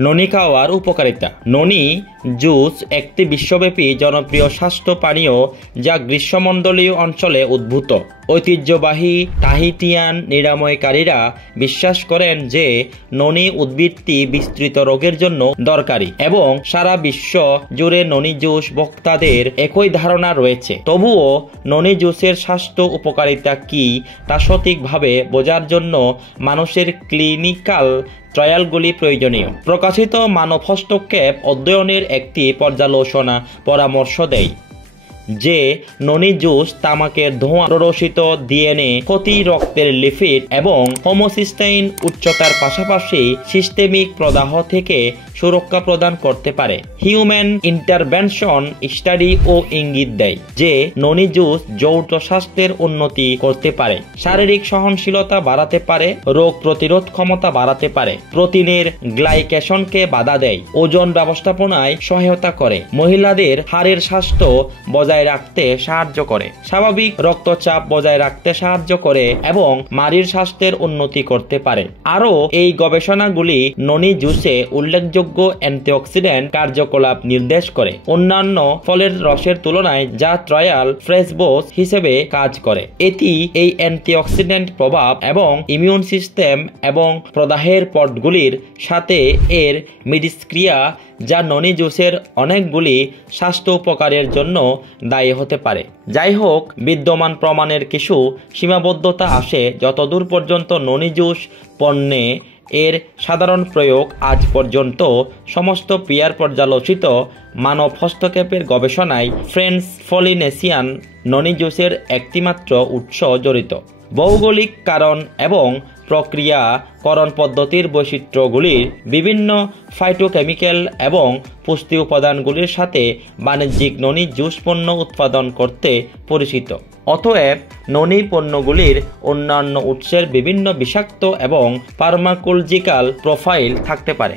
ননি খাওয়ার উপকারিতা। ননি জুস একটি বিশ্বব্যাপী জনপ্রিয় স্বাস্থ্য পানীয় যা গ্রীষ্মমণ্ডলীয় অঞ্চলে উদ্ভূত। ঐতিহ্যবাহী তাহিতিয়ান নিরাময়কারীরা বিশ্বাস করেন যে ননি উদ্ভিদটি বিস্তৃত রোগের জন্য দরকারি এবং সারা বিশ্ব জুড়ে ননি জুস ভোক্তাদের একই ধারণা রয়েছে। তবুও ননি জুসের স্বাস্থ্য উপকারিতা কী তা সঠিকভাবে বোঝার জন্য মানুষের ক্লিনিক্যাল ট্রায়ালগুলি প্রয়োজনীয়। প্রকাশিত মানব হস্তক্ষেপ অধ্যয়নের একটি পর্যালোচনা পরামর্শ দেয় যে ননি জুস তামাকের ধোঁয়া, প্ররোচিত ডিএনএ ক্ষতি, রক্তের লিপিড এবং হোমোসিস্টাইন উচ্চতার পাশাপাশি সিস্টেমিক প্রদাহ থেকে সুরক্ষা প্রদান করতে পারে। হিউম্যান ইন্টারভেনশন স্টাডি ও ইঙ্গিত দেয় যে ননি জুস যৌন স্বাস্থ্যের উন্নতি করতে পারে, শারীরিক সহনশীলতা বাড়াতে পারে, রোগ প্রতিরোধ ক্ষমতা বাড়াতে পারে, প্রোটিনের গ্লাইকেশনকে বাধা দেয়, ওজন ব্যবস্থাপনায় সহায়তা করে, মহিলাদের হাড়ের স্বাস্থ্য বজায় রাখতে সাহায্য করে, স্বাভাবিক রক্তচাপ বজায় রাখতে সাহায্য করে এবং নারীর স্বাস্থ্যের উন্নতি করতে পারে। আরও এই গবেষণাগুলি ননি জুসে উল্লেখযোগ্য অ্যান্টিঅক্সিডেন্ট কার্যকলাপ নির্দেশ করে অন্যান্য ফলের রসের তুলনায়, যা ট্রায়াল ফ্রেশবোস হিসেবে কাজ করে। এটি এই অ্যান্টিঅক্সিডেন্ট প্রভাব এবং ইমিউন সিস্টেম এবং প্রদাহের পথগুলির সাথে এর মিথস্ক্রিয়া যা ননি জুসের অনেকগুলি স্বাস্থ্য উপকারের জন্য দায়ী হতে পারে। যাই হোক, বিদ্যমান প্রমাণের কিছু সীমাবদ্ধতা আসে যতদূর পর্যন্ত ননি জুস পণ্যে এর সাধারণ প্রয়োগ আজ পর্যন্ত সমস্ত পিয়ার পর্যালোচিত মানব হস্তক্ষেপের গবেষণায় ফ্রেঞ্চ পলিনেশিয়ান ননি জুসের একটিমাত্র উৎস জড়িত। ভৌগোলিক কারণ এবং প্রক্রিয়াকরণ পদ্ধতির বৈচিত্র্যগুলির বিভিন্ন ফাইটোকেমিক্যাল এবং পুষ্টি উপাদানগুলির সাথে বাণিজ্যিক ননি জুস পণ্য উৎপাদন করতে পরিচিত। অতএব ননি পণ্যগুলির অন্যান্য উৎসের বিভিন্ন বিষাক্ত এবং ফার্মাকোলজিক্যাল প্রোফাইল থাকতে পারে।